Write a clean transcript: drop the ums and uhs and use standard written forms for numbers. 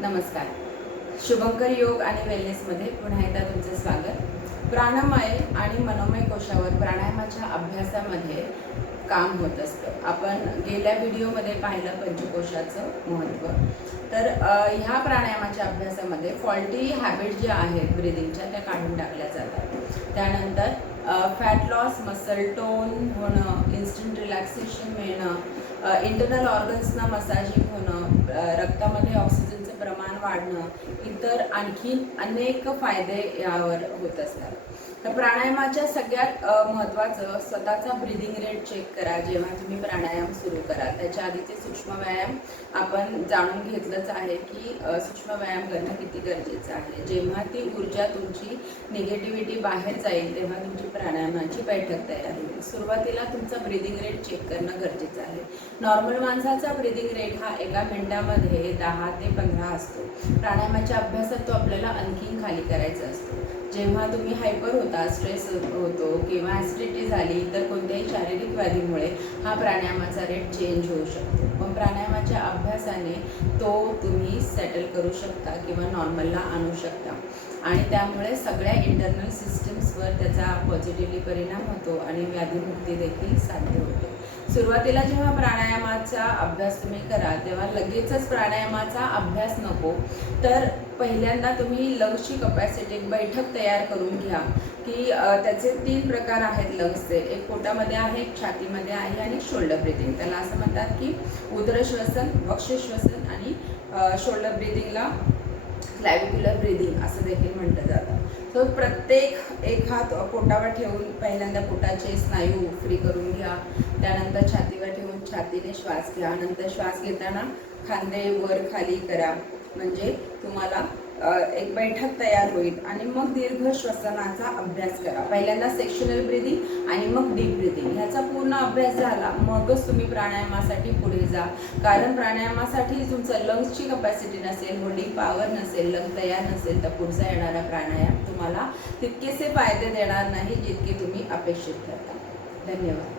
नमस्कार. शुभंकर योग आणि वेलनेसमध्ये पुन्हा एकदा तुमचे स्वागत. प्राणमय आणि मनोमय कोशावर प्राणायामाच्या अभ्यासामध्ये काम होत असतं. आपण गेल्या व्हिडिओमध्ये पाहिलं पंचकोशाचं महत्त्व. तर ह्या प्राणायामाच्या अभ्यासामध्ये फॉल्टी हॅबिट ज्या आहेत ब्रीदिंगच्या त्या काढून टाकल्या जातात. त्यानंतर फॅट लॉस, मसल टोन होणं, इन्स्टंट रिलॅक्सेशन मिळणं, इंटरनल ऑर्गन्सना मसाजिंग होणं, रक्तामध्ये ऑक्सिजनचं प्रमाण वाढणं, इतर आणखी अनेक फायदे यावर होत असतात. तर प्राणायामाच्या सगळ्यात महत्त्वाचं स्वतःचा ब्रीदिंग रेट चेक करा जेव्हा तुम्ही प्राणायाम सुरू कराल. त्याच्या आधीचे सूक्ष्म व्यायाम आपण जाणून घेतलंच आहे की सूक्ष्म व्यायाम करणं किती गरजेचं आहे. जेव्हा ती ऊर्जा तुमची निगेटिव्हिटी बाहेर जाईल तेव्हा तुमची प्राणायामाची बैठक तयार होईल. सुरुवातीला तुमचा ब्रीदिंग रेट चेक करणं गरजेचं आहे. नॉर्मल माणसाचा ब्रीदिंग रेट हा एका मिनिटामध्ये 10 ते 15 असतो. प्राणायामाच्या अभ्यासात तो आपल्याला आणखीन खाली करायचा असतो. जेव्हा तुम्ही हायपर होता, स्ट्रेस होतो किंवा ॲसिडिटी झाली तर कोणत्याही शारीरिक व्याधीमुळे हा प्राणायामाचा रेट चेंज होऊ शकतो. पण प्राणायामाच्या अभ्यासाने तो तुम्ही सेटल करू शकता किंवा नॉर्मलला आणू शकता आणि त्यामुळे सगळ्या इंटरनल सिस्टम्सवर त्याचा पॉझिटिव्हली परिणाम होतो आणि व्याधीमुक्ती देखील साध्य होते. सुरुवातीला जेव्हा प्राणायामाचा अभ्यास तुम्ही कराल तेव्हा लगेचच प्राणायामाचा अभ्यास नको, तर पहिल्यांदा तुम्ही लंग्सची कपॅसिटी एक बैठक तयार करून घ्या की त्याचे 3 प्रकार आहेत लंग्सचे. एक पोटामध्ये आहे, एक छातीमध्ये आहे आणि शोल्डर ब्रीदिंग. त्याला असं म्हणतात की उदरश्वसन, वक्षश्वसन आणि शोल्डर ब्रीदिंगला क्लॅव्हिक्युलर ब्रीदिंग असं देखील म्हटलं जातं. सो प्रत्येक एक हात पोटावर ठेवून पहिल्यांदा पोटाचे स्नायू फ्री करून घ्या. त्यानंतर छातीवर ठेवून छातीने श्वास घ्या. नंतर श्वास घेताना खांदे वर खाली करा, म्हणजे तुम्हाला एक बैठक तयार होईल. आणि मग दीर्घ श्वसनाचा अभ्यास करा. पहिल्यांदा सेक्शनल ब्रीदिंग आणि मग डीप ब्रीदिंग. ह्याचा पूर्ण अभ्यास झाला मगच तुम्ही प्राणायामासाठी पुढे जा. कारण प्राणायामासाठी तुमचं लंग्सची कपॅसिटी नसेल, होल्डिंग पॉवर नसेल, लंग तयार नसेल तर पुढचा येणारा प्राणायाम तुम्हाला तितकेसे फायदे देणार नाही जितके तुम्ही अपेक्षित करता. धन्यवाद.